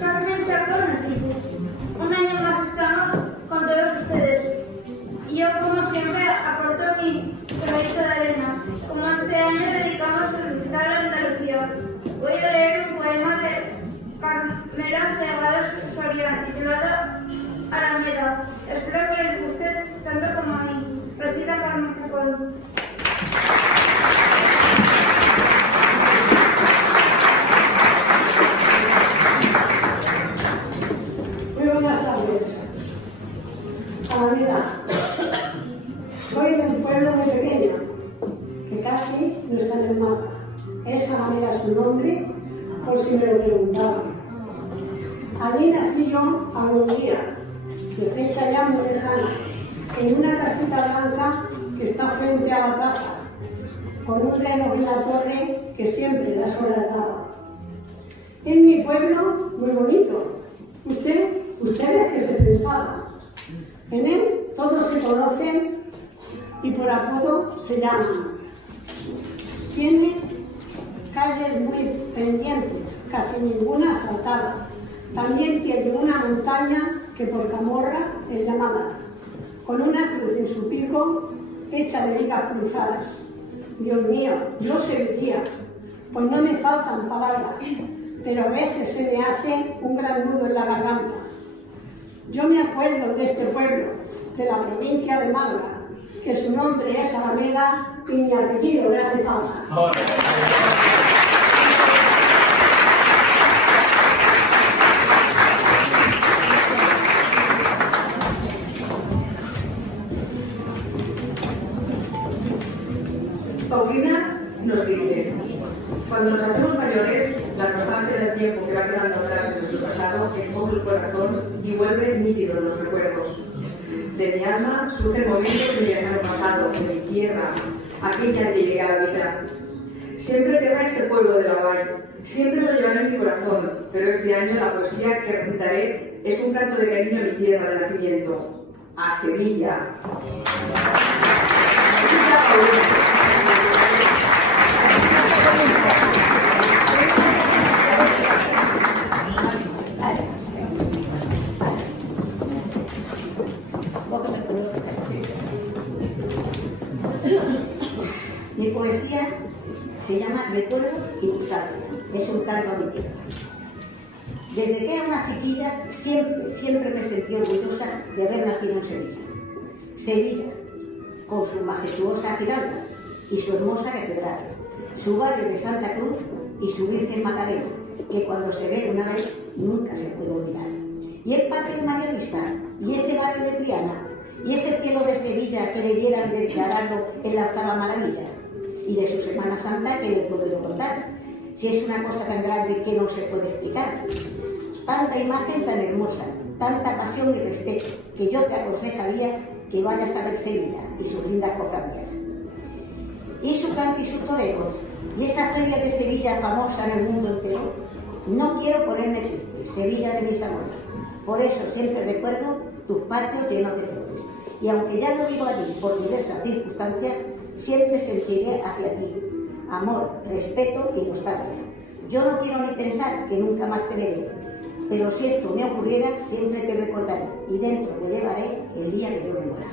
Carmen Chacón, un año más estamos con todos ustedes. Y yo, como siempre, aporto mi granito de arena. Como este año dedicamos a felicitar a Andalucía, voy a leer un poema de Carmela Cegados Soriano, titulado Alameda. Espero que les guste tanto como a mí. Recita Carmen Chacón. Muy buenas tardes. Alameda. Soy de un pueblo muy pequeño, que casi no está en el mapa. Es Alameda su nombre, por si me lo preguntaban. Allí nací yo algún día, de fecha ya muy lejana, en una casita blanca que está frente a la plaza, con un reloj en la torre que siempre da sol a la daba. En mi pueblo, muy bonito. ¿Ustedes qué se pensaban? En él todos se conocen y por apodo se llaman. Tiene calles muy pendientes, casi ninguna asfaltada. También tiene una montaña que por camorra es llamada, con una cruz en su pico hecha de vigas cruzadas. Dios mío, yo serviría, pues no me faltan palabras, pero a veces se me hace un gran nudo en la garganta. Yo me acuerdo de este pueblo, de la provincia de Málaga, que su nombre es Alameda y mi apellido le hace falta. Paulina nos dice: cuando nos hacemos mayores, la constante del tiempo que va quedando atrás en nuestro pasado encoge el corazón y vuelve nítidos los recuerdos. De mi alma surgen momentos de mi lejano pasado, de mi tierra, aquella que llegué a la vida. Siempre temo este pueblo de la Vall, siempre lo llevaré en mi corazón, pero este año la poesía que recitaré es un canto de cariño a mi tierra de nacimiento, a Sevilla. Mi poesía se llama Recuerdo y Nostalgia. Es un cargo a mi tierra. Desde que era una chiquilla, siempre me sentí orgullosa de haber nacido en Sevilla. Sevilla, con su majestuosa Giralda y su hermosa catedral, su barrio de Santa Cruz y su Virgen Macarena, que cuando se ve una vez nunca se puede olvidar. Y el patio de María Luisa, y ese barrio de Triana, y ese cielo de Sevilla que debieran declararlo en la octava maravilla, y de su Semana Santa que les puedo contar, si es una cosa tan grande que no se puede explicar. Tanta imagen tan hermosa, tanta pasión y respeto, que yo te aconsejaría que vayas a ver Sevilla y sus lindas cofradías. Y su canto y sus toreros, y esa feria de Sevilla famosa en el mundo entero. No quiero ponerme triste, Sevilla de mis amores. Por eso siempre recuerdo tus patios llenos de flores. Y aunque ya no vivo allí por diversas circunstancias, siempre sentiré hacia ti amor, respeto y nostalgia. Yo no quiero ni pensar que nunca más te veré, pero si esto me ocurriera, siempre te recordaré y dentro te llevaré el día que yo me muera.